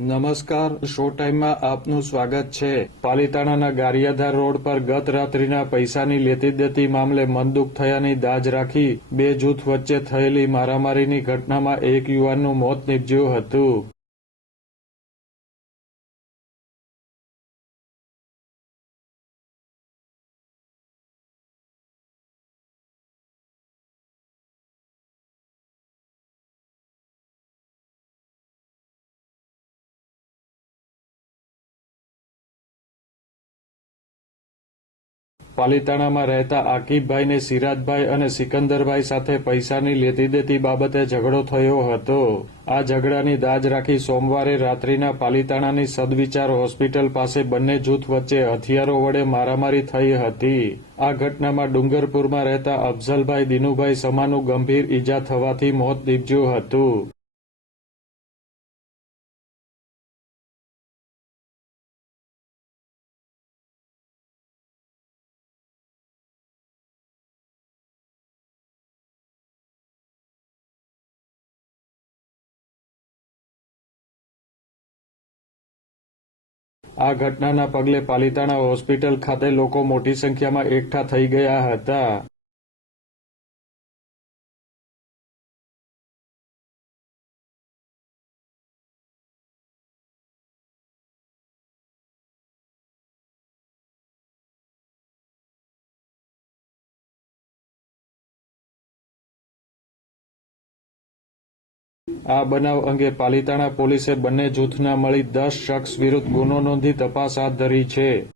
નમસ્કાર, શો ટાઈમમાં આપનું સ્વાગત છે. પાલીતાણાના ગારિયાધાર રોડ પર ગત રાત્રિના પૈસાની લેતી દેતી મામલે મનદુખ થયાની દાજ રાખી બે જૂથ વચ્ચે થયેલી મારામારીની ઘટનામાં એક યુવાનનું મોત નીપજ્યું હતું. પાલીતાણામાં રહેતા આકીબભાઈને સિરાજભાઈ અને સિકંદરભાઈ સાથે પૈસાની લેતી દેતી બાબતે ઝઘડો થયો હતો. આ ઝઘડાની દાજ રાખી સોમવારે રાત્રિના પાલીતાણાની સદવિચાર હોસ્પિટલ પાસે બંને જૂથ વચ્ચે હથિયારો વડે મારામારી થઈ હતી. આ ઘટનામાં ડુંગરપુરમાં રહેતા અફઝલભાઈ દિનુભાઈ સમાનું ગંભીર ઈજા થવાથી મોત નીપજ્યું હતું. આ ઘટનાના પગલે પાલીતાણા હોસ્પિટલ ખાતે લોકો મોટી સંખ્યામાં એકઠા થઈ ગયા હતા. આ બનાવ અંગે પાલીતાણા પોલીસે બંને જૂથના મળી દસ શખ્સ વિરુદ્ધ ગુનો નોંધી તપાસ હાથ ધરી છે.